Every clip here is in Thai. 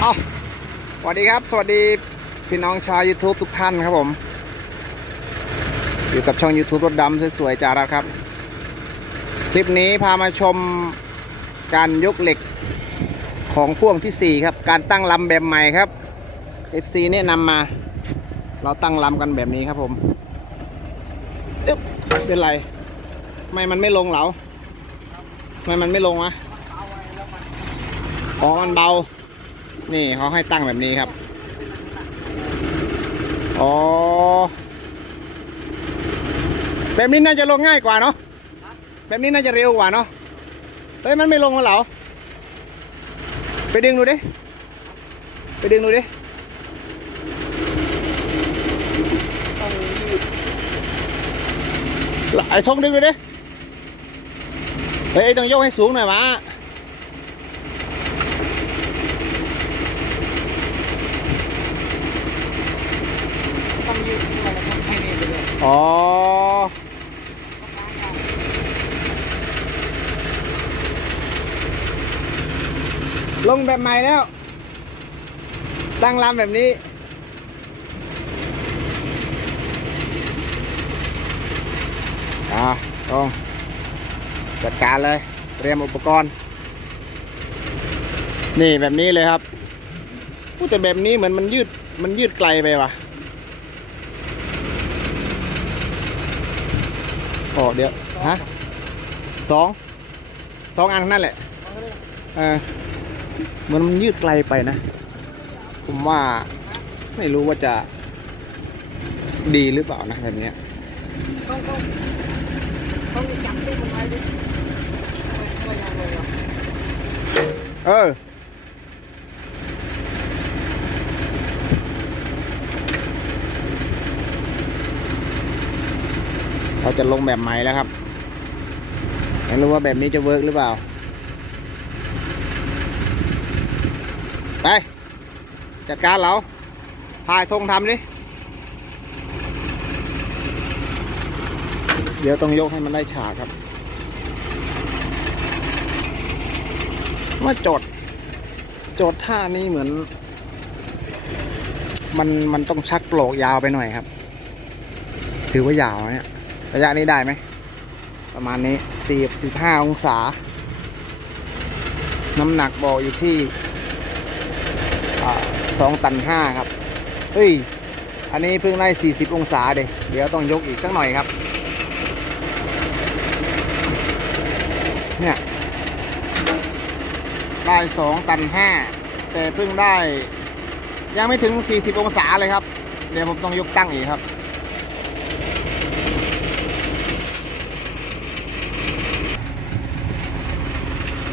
เอาสวัสดีครับ สวัสดีพี่น้องชาว YouTube ทุกท่านครับผม อยู่กับช่อง YouTube รถดำสวยๆจาระครับ คลิปนี้พามาชมการยกเหล็กของพ่วงทีสี่4 ครับ การตั้งลำแบบใหม่ครับ FC แนะนำมา เราตั้งลำกันแบบนี้ครับผมอึ๊บเป็นไร ไม่มันไม่ลงเหรอทำไมมันไม่ลงวะอ๋อมันเบา นี่เขาให้ตั้งแบบนี้ครับ อ๋อ แบบนี้น่าจะลงง่ายกว่าเนาะ แบบนี้น่าจะเร็วกว่าเนาะ เฮ้ยมันไม่ลงมาเหรอ ไปดึงดูดิ ไปดึงดูดิไอ้ทงดึงดูดิ เฮ้ยต้องยกให้สูงหน่อยวะ ต้องยืดตัวแล้วก็ให้นี่ไปเลย อ๋อ ลงแบบใหม่แล้ว ตั้งลำแบบนี้ อ่าตรงจัดการเลย เตรียมอุปกรณ์ นี่แบบนี้เลยครับอู้แต่แบบนี้เหมือนมันยืด มันยืดไกลไปว่ะ โอ้เดี๋ยวฮะสองสองอันนั่นแหละเออเหมันมันยืดไกลไปนะ ผมว่าไม่รู้ว่าจะดีหรือเปล่านะแบบนี้ต้องต้องต้องจับตู้มันไว้ดิเออ เราจะลงแบบใหม่แล้วครับไม่รู้ว่าแบบนี้จะเวิร์กหรือเปล่า ไป จัดการเราพายธงทำดิ เดี๋ยวต้องยกให้มันได้ฉากครับว่าจทย์โจทย์ท่านี้เหมือน มันมันต้องชักโปลกยาวไปหน่อยครับ ถือว่ายาวเนี่ย ระยะนี้ได้ไหม ประมาณนี้สี่สิบห้าองศา น้ำหนักบอกอยู่ที่สองตันห้าครับ เฮ้ย อันนี้เพิ่งได้สี่สิบองศาเดยเดี๋ยวต้องยกอีกสักหน่อยครับ เนี่ย ได้สองตันห้าแต่เพิ่งได้ยังไม่ถึง 40 องศาเลยครับ เดี๋ยวผมต้องยกตั้งอีกครับ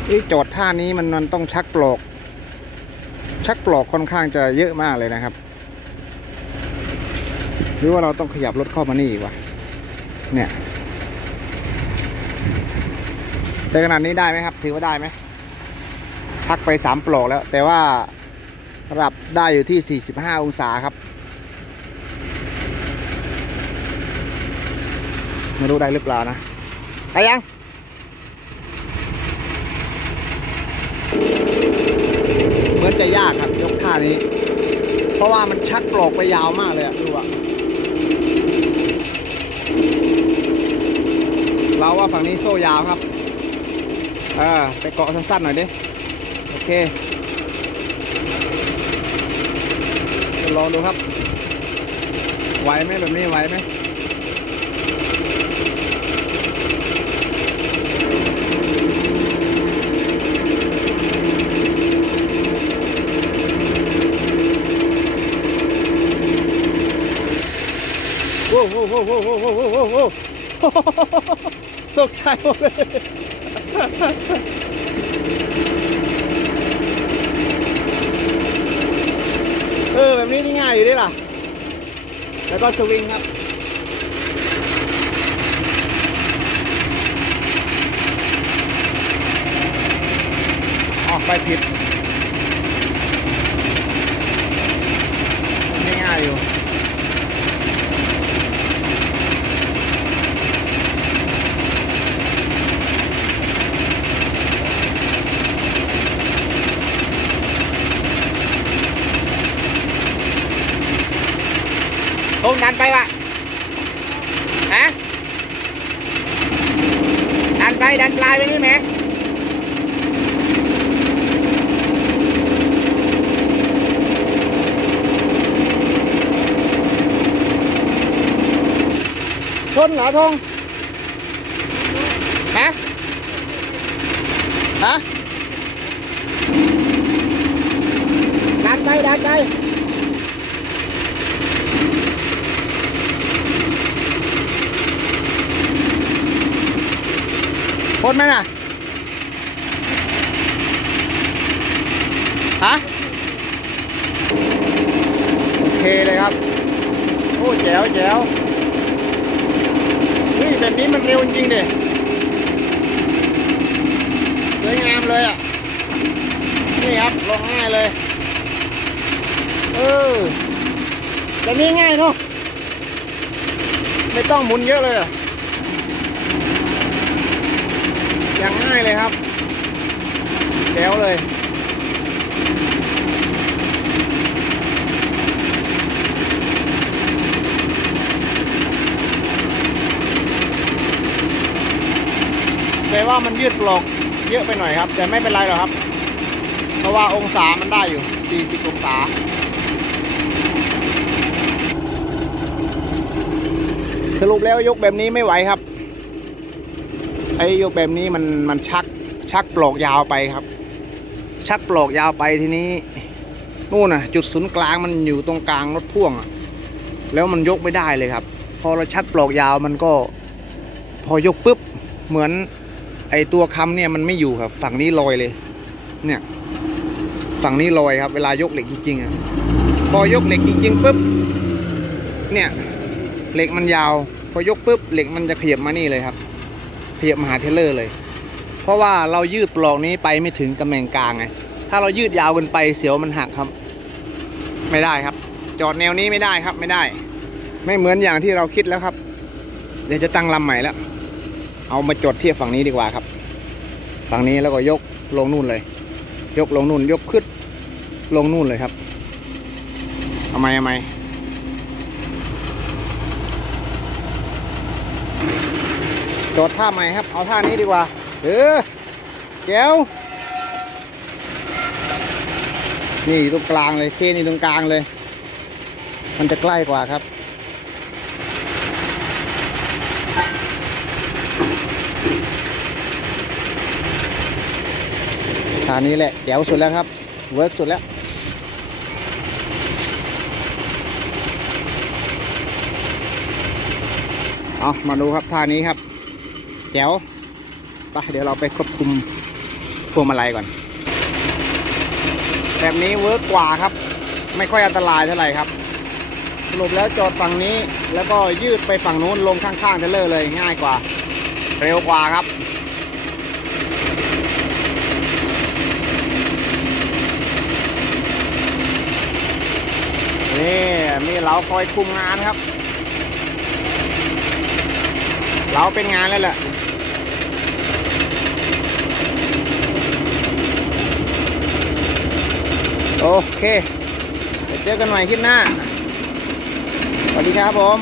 นี่จทย์ท่านี้มันมันต้องชักปลอก ชักปลอกค่อนข้างจะเยอะมากเลยนะครับ หรือว่าเราต้องขยับรถเข้ามานี่อีกวะเนี่ยแต่ขนาดนี้ได้ไหมครับ ถือว่าได้ไหมพักไปสามปลอกแล้ว แต่ว่าระดับได้อยู่ที่ 45 องศาครับ ไม่รู้ได้หรือเปล่านะไปยัง เหมือน จะยากครับยกท่านี้ เพราะว่ามันชักปลอกไปยาวมากเลยอะดูอะเราว่าฝั่งนี้โซ่ยาวครับเออไปเกาะสั้นๆหน่อยดิโอเคจะลองดูครับไหวไหมแบบนี้ไหวไหม ว้โว้โว้โว้โว้โว้โว้โว้ตกใจหมดเลยเออแบบนี้นี่ง่ายอยู่ด้วยล่ะ แล้วก็สวิงครับออกไปผิดง่ายอยู่ ฮะดันไปดันปลายไปนี่แม็กชนเหรอทงฮะฮะดันไปดันไป พ้นไหมน่ะ ฮะ โอเคเลยครับ โอ้แจ๋วแจ๋วนี่แบบนี้มันเร็วจริงๆดิสวยงามเลยอะ นี่ครับลงง่ายเลย เออแบบนี้ง่ายเนาะไม่ต้องหมุนเยอะเลยอะ อย่างง่ายเลยครับแจ๋วเลยแต่ว่ามันยืดปลอกเยอะไปหน่อยครับ แต่ไม่เป็นไรหรอกครับ เพราะว่าองศามันได้อยู่40องศาสรุปแล้วยกแบบนี้ไม่ไหวครับ ไอ้ยกแบบนี้มันมันชักชักปลอกยาวไปครับ ชักปลอกยาวไปทีนี้นู่นน่ะ จุดศูนย์กลางมันอยู่ตรงกลางรถพ่วงอะแล้วมันยกไม่ได้เลยครับ พอเราชักปลอกยาวมันก็ พอยกปุ๊บเหมือน ไอ้ตัวคำเนี่ยมันไม่อยู่ครับ ฝั่งนี้ลอยเลย เนี่ย ฝั่งนี้ลอยครับ เวลายกเหล็กจริงๆอะพอยกเหล็กจริงๆปุ๊บเนี่ยเหล็กมันยาว พอยกปุ๊บเหล็กมันจะขยับมานี่เลยครับ เพียบมหาเทเลอร์เลย เพราะว่าเรายืดปลอกนี้ไปไม่ถึงตำแหน่งกลางไง ถ้าเรายืดยาวเกินไปเสียวมันหักครับ ไม่ได้ครับ จอดแนวนี้ไม่ได้ครับไม่ได้ ไม่เหมือนอย่างที่เราคิดแล้วครับ เดี๋ยวจะตั้งลำใหม่แล้ว เอามาจดเทียบฝั่งนี้ดีกว่าครับ ฝั่งนี้แล้วก็ยกลงนู่นเลย ยกลงนู่นยกขึ้นลงนู่นเลยครับเอาไมเอาไม จทย์ท่าใหม่ครับ เอาท่านี้ดีกว่า เออแก้วนี่อยู่ตรงกลางเลยเคนี่ตรงกลางเลย มันจะใกล้กว่าครับ ท่านี้แหละแจ๋วสุดแล้วครับ เวิร์กสุดแล้วเอามาดูครับท่านี้ครับ แจ๋วไปเดี๋ยวเราไปควบคุมพวงมาลัยก่อน แบบนี้เวิร์กกว่าครับ ไม่ค่อยอันตรายเท่าไหร่ครับสรุปแล้วจอดฝั่งนี้แล้วก็ยืดไปฝั่งนู้นลงข้างๆเทเลอร์เลยง่ายกว่า เร็วกว่าครับนี่มีเราคอยคุมงานครับ เราเป็นงานเลยแหละ โอเคเดี๋ยวเจอกันใหม่คลิปหน้า สวัสดีครับผม